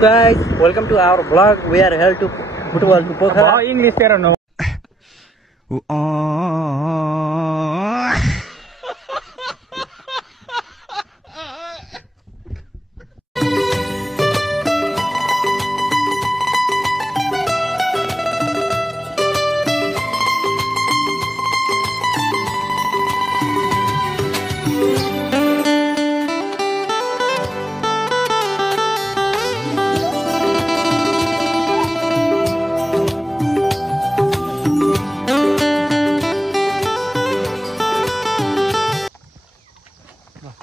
Guys, welcome to our vlog. We are here to football to Pokhara. English there no.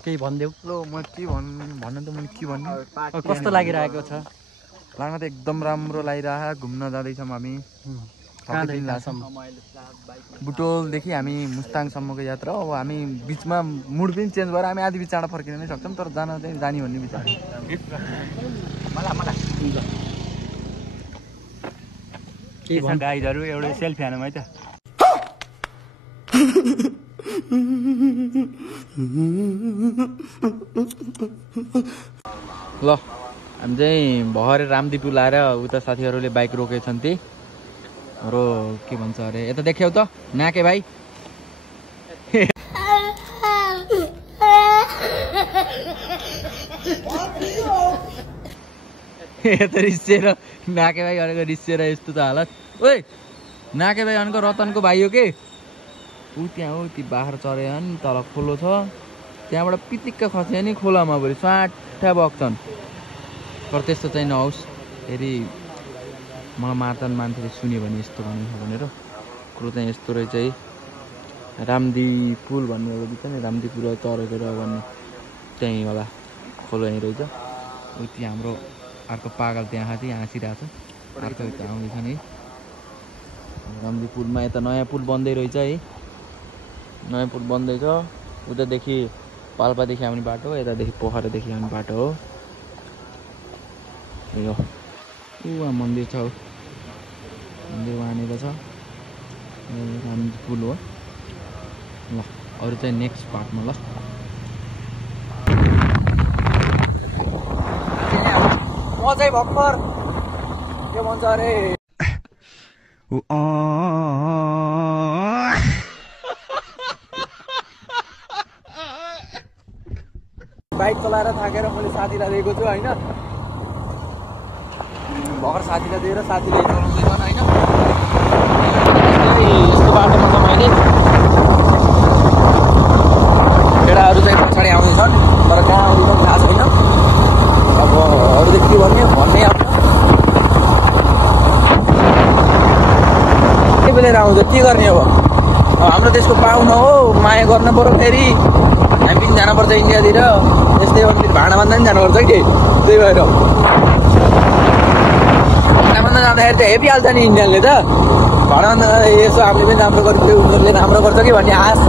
केही भन्देऊ ल म के भन्नु त मैले के भन्नु कस्तो लागिरहेको छ लाग्न त एकदम राम्रो लागिरहेको घुम्न जाँदैछौँ हामी बुटोलदेखि हामी मुस्ताङसम्मको यात्रा अब हामी बिचमा मुड पनि चेन्ज भएर हामी आधी बिच चाँडो फर्किन नै सक्छौँ तर जान चाहिँ जाने भन्ने विचार के भन्छ गाइडहरू एउटा सेल्फी हानौँ है त ल हामी चाहिँ भरे रामदीप लाएर उता साथीहरूले बाइक रोकेछन् ती हाम्रो के भन्छ अरे यता देख्यौ त नाके भाइ यता रिसिएर नाके भाइ भनेको रिसिएर यस्तो त हालत ओइ नाके भाइ भनेको रतनको भाइ हो के ऊ त्यहाँ हो ती बाख्रा चढ्यो नि तल खोलो छ त्यहाँबाट पितिक्क खस्यो नि खोलामा भरि स्वाटा बग्छन् तर त्यस्तो चाहिँ नहोस् फेरि मलाई मार्छन् मान्छेले सुन्यो भने यस्तो भनेर कुरो चाहिँ यस्तो रहेछ है रामदी पुल भन्ने एउटा बिच नि रामदी पुल चढेको र भन्ने त्यहीँ होला खोलो यहीँ रहेछ ऊ त्यहाँ हाम्रो अर्को पागल त्यहाँ खाँदै हाँसिरहेको छ अर्को यता आउँदैछ नि रामदी पुलमा यता नयाँ पुल बन्दै रहेछ है नयाँ पुल बन्दैछ उतादेखि पाल्पादेखि आउने बाटो यतादेखि पोखरादेखि आउने बाटो हो यो उहाँ मन्दिर छ मन्दिर वहाँनिर छ रामदी पुल हो ल अरू चाहिँ नेक्स्ट पार्टमा ल म चाहिँ भर्खर के भन्छ अरे बाइक चलाएर थाकेर मैले साथीलाई दिएको छु होइन भर्खर साथीलाई दिएर साथीले चलाउँदैछन् होइन यस्तो बाटोमा त मैले केटाहरू चाहिँ पछाडि आउँदैछन् तर कहाँ आउँदैछन् थाहा छैन अब अरूले के भन्ने आउँछ के बेलेर आउँछ के गर्ने अब हाम्रो देशको पाहुना हो माया गर्न पर्यो फेरि हामी पनि जानुपर्छ इन्डियातिर यस्तै हो भने भाँडा बाँध्दा पनि जानुपर्छ कि त्यही भएर भाँडा बाँध्दा जाँदाखेरि चाहिँ हेपिहाल्छ नि इन्डियनले त भाँडा बाँध्दा यसो हामीले पनि राम्रो गरिदियो उनीहरूले राम्रो गर्छ कि भन्ने आश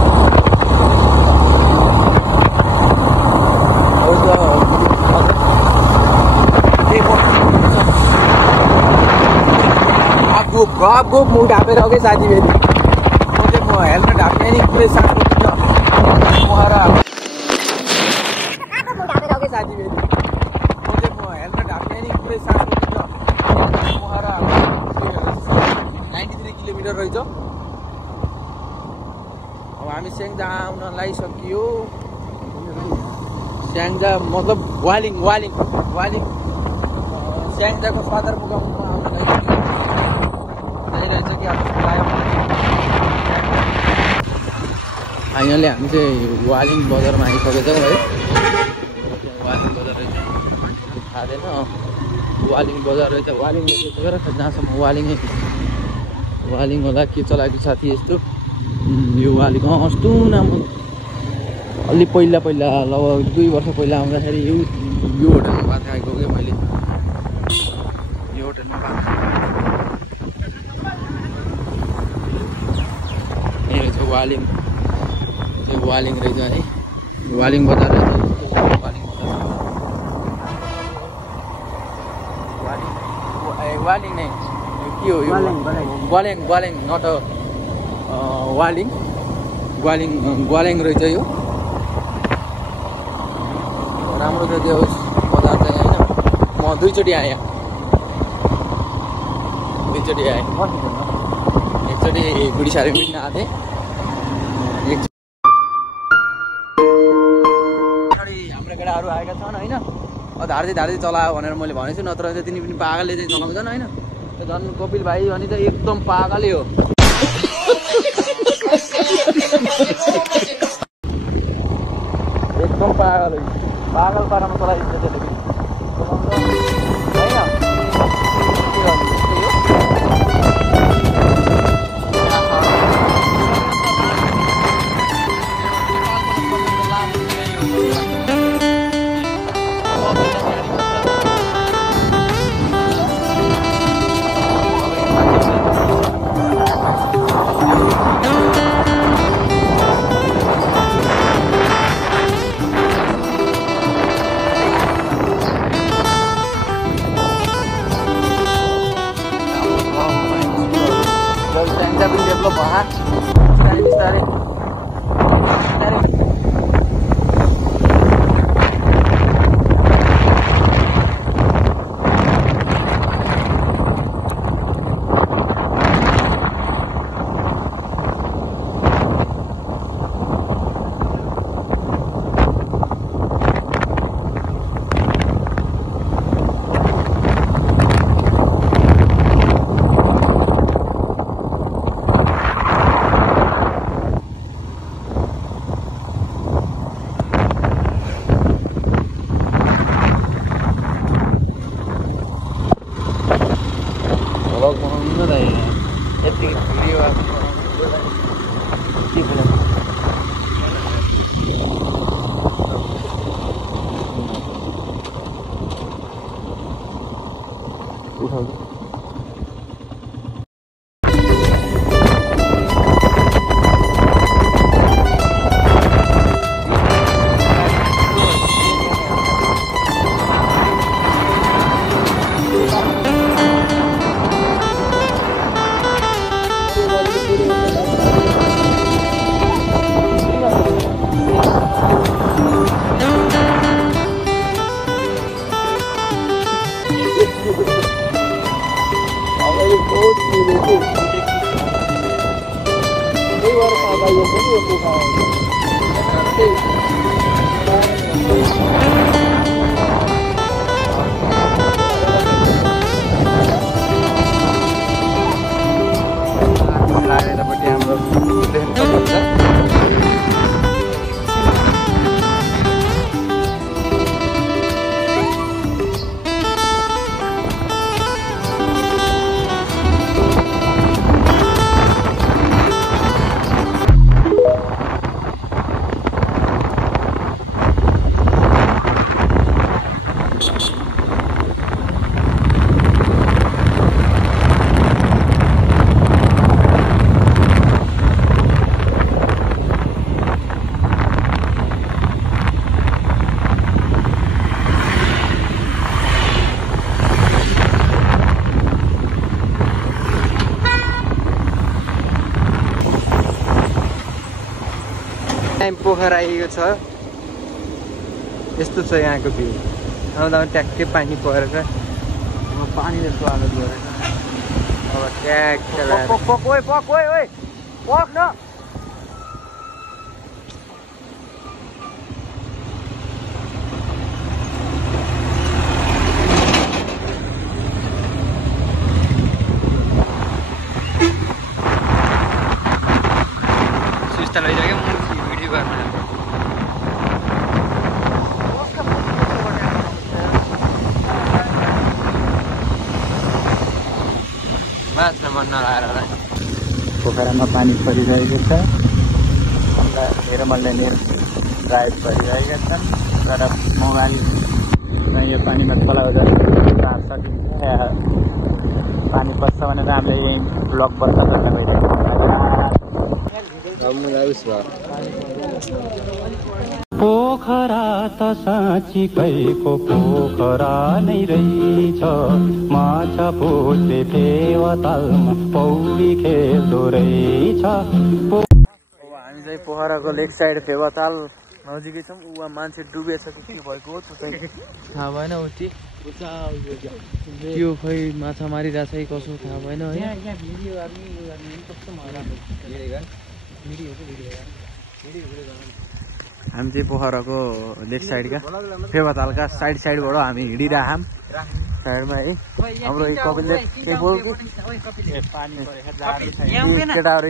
गप मुख ढापेर हो कि साथी फेरि म हेल्मेट ढाप्ने नि पुरै सानो पोखरा साथी फेरि म हेल्मेट ढाप्ने नि पुरै सानो पोखरा 93 किलोमिटर रहेछ अब हामी स्याङ्जा आउन लागिसकियो स्याङ्जा मतलब वालिङ स्याङ्जाको सदरमुकाममा आउन लागिसकियो रहेछ कि अब फाइनली हामी चाहिँ वालिङ बजारमा आइसकेछौँ है वालिङ बजार रहेछ थाहा छैन वालिङ बजार रहेछ वालिङ जहाँसम्म वालिङ होला के चलाएको साथी यस्तो यो वालिङ अस्तो नाम अलि पहिला लगभग 2 वर्ष पहिला आउँदाखेरि यो होटलमा भात खाएको क्या मैले यो होटलमा भात यही रहेछ वालिङ रहेछ है वालिङ बजार रहेछ वालिङ नै के हो यो ग्वालिङ नट वालिङ रहेछ यो राम्रो छ त्यो बजार चाहिँ होइन म 2 चोटि आएँ यहाँ 2 चोटि आएँ एकचोटि बुढी सारी मिट्न आएको थिएँ हाम्रो केटाहरू आएका छन् होइन धार्दै धार्दै चलायो भनेर मैले भनेछु नत्र चाहिँ तिनी पनि पागलले चाहिँ चलाउँछन् होइन झन् कपिल भाइ भने त एकदम पागलै हो एकदम पागल हो पागल पारामा चलाइदिन्छ त्यसले डेभलप भयो बिस्तारै पोखरा आएको छ यस्तो छ यहाँको भ्यू आउँदा ट्याक्कै पानी परेर पानीले स्वागत गरेर अब ट्याक्कै सुस्ता लैजायो भिडियो गर्न बाँच्न मन नलाएर होला पोखरामा पानी परिरहेको छ मेरो मनले ड्राइभ गरिरहेका छन् तर मौगालीमा यो पानीमा खोलाको जस्तो सकिन्छ पानी पस्छ भनेर हामीले यही ब्लक बन्द गर्न गइरहेको पोखरा त साँच्चीकैको पोखरा नै रहेछ माछा पुछ्ने फेवातालमा पौडी खेल्दो रहेछ हामी चाहिँ पोखराको लेक साइड फेवाताल नजिकै छौँ उहाँ मान्छे डुबेछ कि के भएको हो त्यो चाहिँ थाहा भएन उति त्यो खै माछा मारिरहेछ कि कसो थाहा भएन है। हामी चाहिँ पोखराको लेफ्ट साइडका फेवातालका साइडबाट हामी हिँडिरहौँ साइडमा है। हाम्रो कपिलले केही बोल कि केटाहरू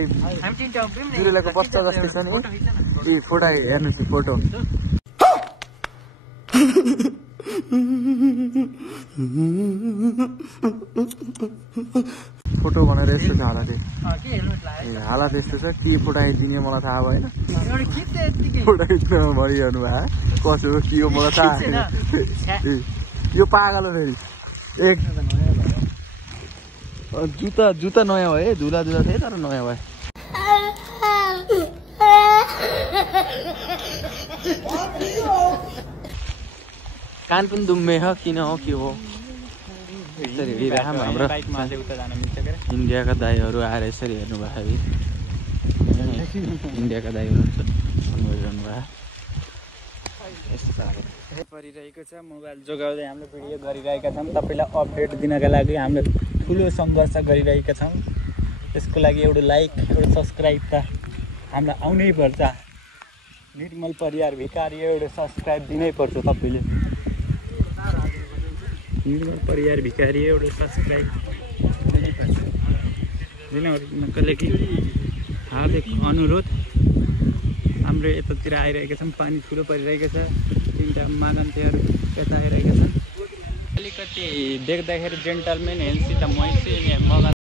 जुरेलाको बच्चा जस्तै छ नि। यी फोटो हेर्नुहोस् फोटो फोटो भनेर यस्तो छ हालत। हालत यस्तो छ के फोटो आइदिने मलाई थाहा भएन। फोटो खिच्न भइहाल्नु भयो कसो के हो मलाई थाहा छैन। यो पागल हो फेरि एक जुत्ता नयाँ भयो है। धुला थियो तर नयाँ भयो। कान पनि दुम्मे हो किन हो के हो यसरी हिँडिरहौँ। हाम्रो इन्डियाका दाईहरू आएर यसरी हेर्नुभएको है। इन्डियाका दाईहरू हेरिरहनु भयो। परिरहेको छ मोबाइल जोगाउँदै हामीले भिडियो गरिरहेका छौँ। तपाईँलाई अपडेट दिनका लागि हामीले ठुलो सङ्घर्ष गरिरहेका छौँ। त्यसको लागि एउटा लाइक एउटा सब्सक्राइब त हामीलाई आउनै पर्छ। निर्मल परियार भिखारी एउटा सब्सक्राइब दिनै पर्छ तपाईँले। निर्मल परियार भिखारी एउटा सब्सक्राइब दिनै पर्छ। दिनको लागि हार्दिक अनुरोध। हाम्रो यतातिर आइरहेका छौँ। पानी ठुलो परिरहेको छ। तिनवटा मागन्तेहरू यता आइरहेका छन्। अलिकति देख्दाखेरि जेन्टलमेन हेन्सित मैसी मगन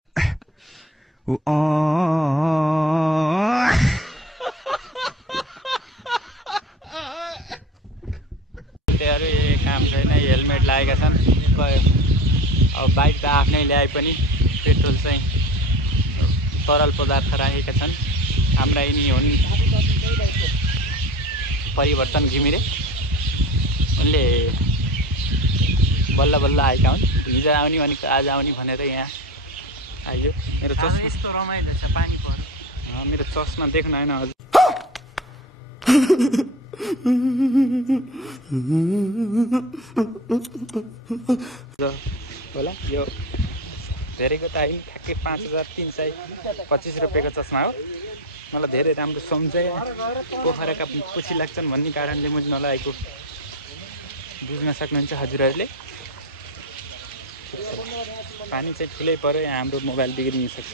काम छैन। हेलमेट लागेका छन्। अब बाइक त आफ्नै ल्याए पनि पेट्रोल चाहिँ तरल पदार्थ राखेका छन्। हाम्रा यिनी हुन् परिवर्तन घिमिरे। उनले बल्ल बल्ल आएका हुन्। हिजो आउने भनेको आज आउने भनेर यहाँ आइयो। मेरो चस्मा यस्तो रमाइलो छ पानी पर्यो। मेरो चस्मा देख्न होइन हजुर। होला यो धेरैको त होइन ठ्याक्कै 5325 रुपियाँको चस्मा हो। मलाई धेरै राम्रो सम्झाइ पोखराका पछि लाग्छन् भन्ने कारणले मैले नलागेको बुझ्न सक्नुहुन्छ हजुरहरूले। पानी चाहिँ ठुलै पऱ्यो। यहाँ हाम्रो मोबाइल बिग्रिन सक्छ।